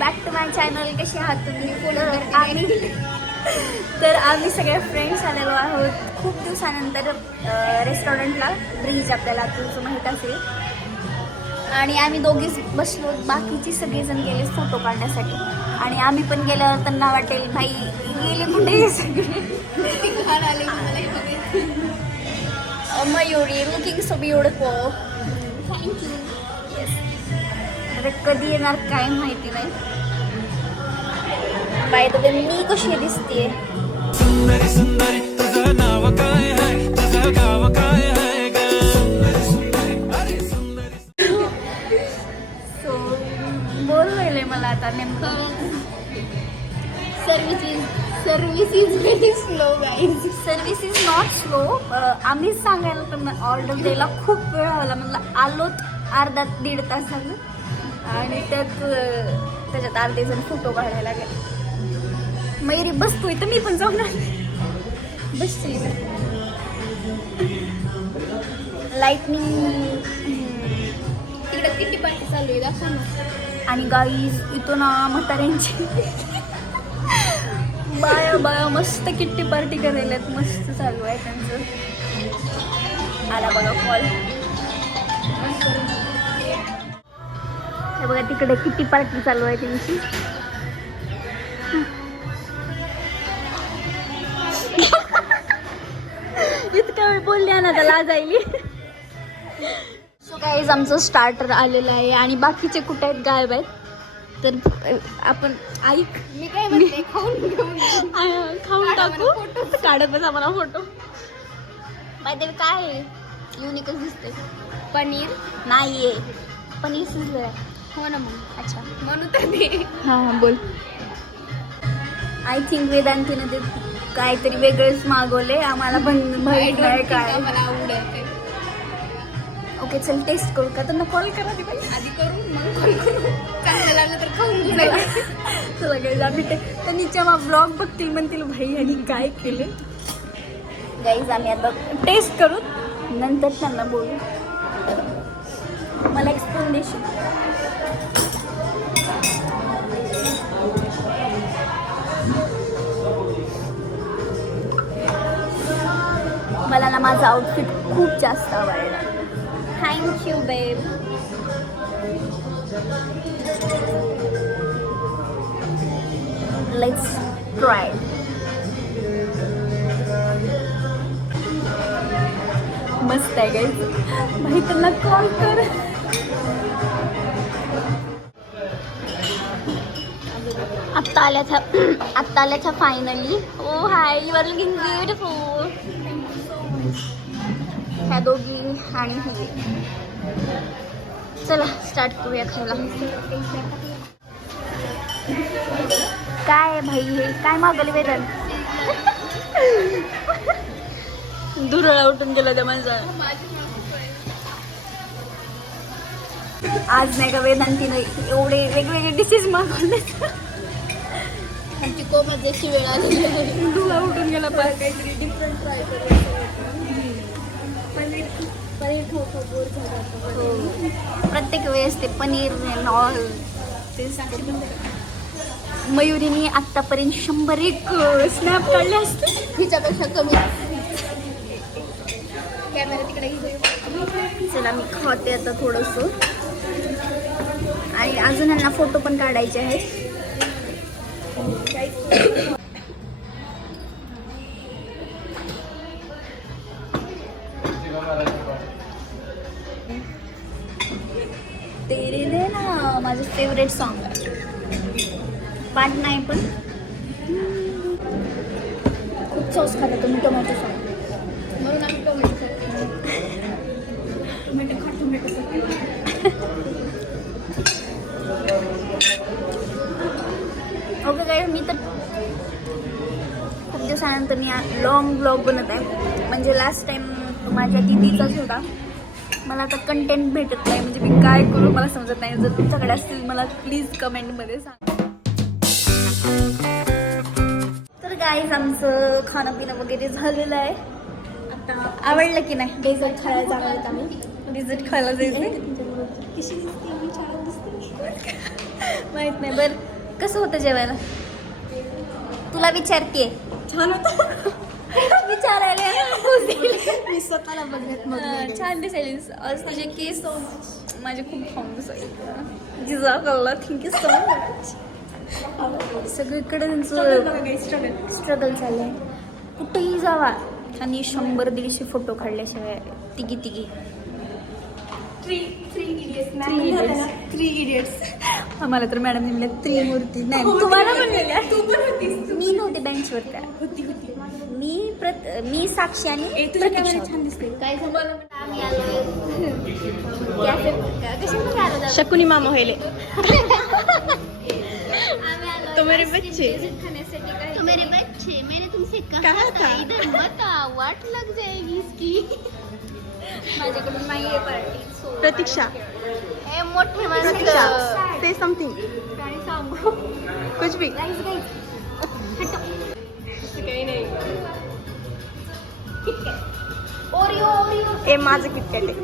Back to my channel कसे आहात तुम्ही? तर आम्ही. तर आम्ही सगळे फ्रेंड्स आलेलो आहोत. खूप दिवसानंतर रेस्टॉरंटला ब्रिज आपल्याला तुमचं माहीत असेल. आणि आम्ही दोघीच बसलो. बाकीची सगळेजण गेले फोटो काढण्यासाठी. आणि आम्ही पण गेल्यावर त्यांना वाटेल भाई गेले कुठे सगळे? Mayuri looking so beautiful thank you yes आता कधी येणार काय माहिती नाही. बाय वे मी कशी दिसते सुंदरी सुंदरी तुझं नाव काय आहे? तुझं गाव काय आहे ग? सुंदरी सुंदरी अरे सुंदरी सो बोर व्हायलंय मला आता नेमकं. Service is service is very slow guys service is not slow आम्हीच सांगायला पण ऑर्डर द्यायला खूप वेळ हवला म्हणलं आलोत अर्धा दीड तासानं. आणि त्यात त्याच्यात अर्धे जण फोटो काढायला गेले मयुरी बसतोय तर मी पण जाऊन बसते लाईटनिंग तिकडे किती पार्टी चालू आहे दाखव ना. आणि गाईज इथून ना म्हाताऱ्यांची. बाया बाया मस्त किट्टी पार्टी करायला मस्त चालू आहे त्यांचं. आला बघा कॉल हे बघा तिकडे किट्टी पार्टी चालू आहे त्यांची. इतका वेळ बोलल्या ना त्याला जायली सो गाईज आमचं स्टार्टर आलेलं आहे आणि बाकीचे कुठे आहेत गायब आहेत? तर आपण ऐक. मी काय म्हणते खाऊन खाऊन टाकू. काढत बसा मला फोटो माहिती काय आहे? युनिकच दिसते पनीर. नाहीये. पनीर शिजलं आहे हो ना मग अच्छा. म्हणू तर दे. हां हां बोल. आय थिंक वेदांतीनं ते काहीतरी वेगळंच मागवले आम्हाला पण I माहीत don't नाही think काय. आम्हाला आवडेल ते ओके चल टेस्ट करू का? त्यांना कॉल करा ती बाई आधी करू मग कॉल करू. चांगलं लागलं तर खाऊन घेऊ. चला. गाईज आम्ही ते त्यांनीच्या मग ब्लॉग बघतील म्हणतील भाई आणि काय केले गाईज आम्ही आता टेस्ट करू. नंतर त्यांना बोलू. मला देशील मला ना माझा आउटफिट खूप जास्त आवडला. थँक्यू बेब लेट्स ट्राय मस्त आहे गाईज भाई त्यांना कॉल कर. आत्ता आल्या था आत्ता आल्या था finally oh hi you are looking beautiful ह्या दोघी आणि ही. चला स्टार्ट करूया खायला. काय भाई हे? काय मागवले वेदन? दुरळा उठून गेला त्या माणसाला आज नाही का वेदांतीनं एवढे वेगवेगळे डिशेस मागवले. आमची कोमत वेळ आलेली आहे दुरळा उठून गेला पार काहीतरी डिफरंट ट्राय करायचं पनीर बोर झालं. हो. प्रत्येक वेळेस ते पनीर नॉल ते मयुरीने आतापर्यंत शंभर एक स्नॅप काढले असते. हिच्यापेक्षा कमी. कॅमेरा तिकडे घेऊन चला मी खाते आता थोडंसं. आणि अजून यांना फोटो पण काढायचे आहेत. माझं फेवरेट सॉन्ग पाठ नाही पण. खूप सॉस खाता तुम्ही टोमॅटो सॉस म्हणून आम्ही टोमॅटो खा टोमॅटो. ओके काय मी तर खूप दिवसानंतर मी लॉंग ब्लॉग बनत आहे. म्हणजे लास्ट टाइम माझ्या दिदीचाच होता. मला आता कंटेंट भेटत नाही. म्हणजे मी काय करू मला समजत नाही. जर तुमच्याकडे असतील मला प्लीज कमेंटमध्ये सांग. तर गाईज आमचं खाणं पिणं वगैरे झालेलं आहे. आता आवडलं की नाही? डेझर्ट खायला जाणार आहेत आम्ही. डिझर्ट खायला जायचं कशी दिसते माहीत नाही बरं. कसं होतं जेवायला? तुला विचारते छान होतं. विचारायला मी स्वतःला बघत मग छान दिसायलीस आज तुझे केस माझे खूप हॉर्म्स आहेत जिजा कल्ला थँक्यू सो मच सगळीकडे त्यांचं स्ट्रगल स्ट्रगल चाललंय. कुठेही जावा. आणि शंभर दीडशे फोटो काढल्याशिवाय तिघी तिघी three three idiots Three idiots. Three idiots आम्हाला तर मॅडम म्हणल्या थ्री मूर्ती नाही तुम्हाला म्हणलेल्या हो, तू पण होतीस मी नव्हते बेंचवर त्या. होती होती. मी प्रत मी साक्षी आणि प्रतीक्षा छान दिसते काय झालं? आम्ही आलो? शकुनी मामा होईल आम्ही आलो. तो मेरे ice cream बच्चे. बच्चे मैंने तुमसे कहा कहा था था। इधर मत आओ वाट लग जाएगी इसकी। प्रतीक्षा। ए मोठे प्रतीक्षा से समथिंग कुछ भी। काही नाही। ओरिओ ओरिओ ए माझं किटकॅट आहे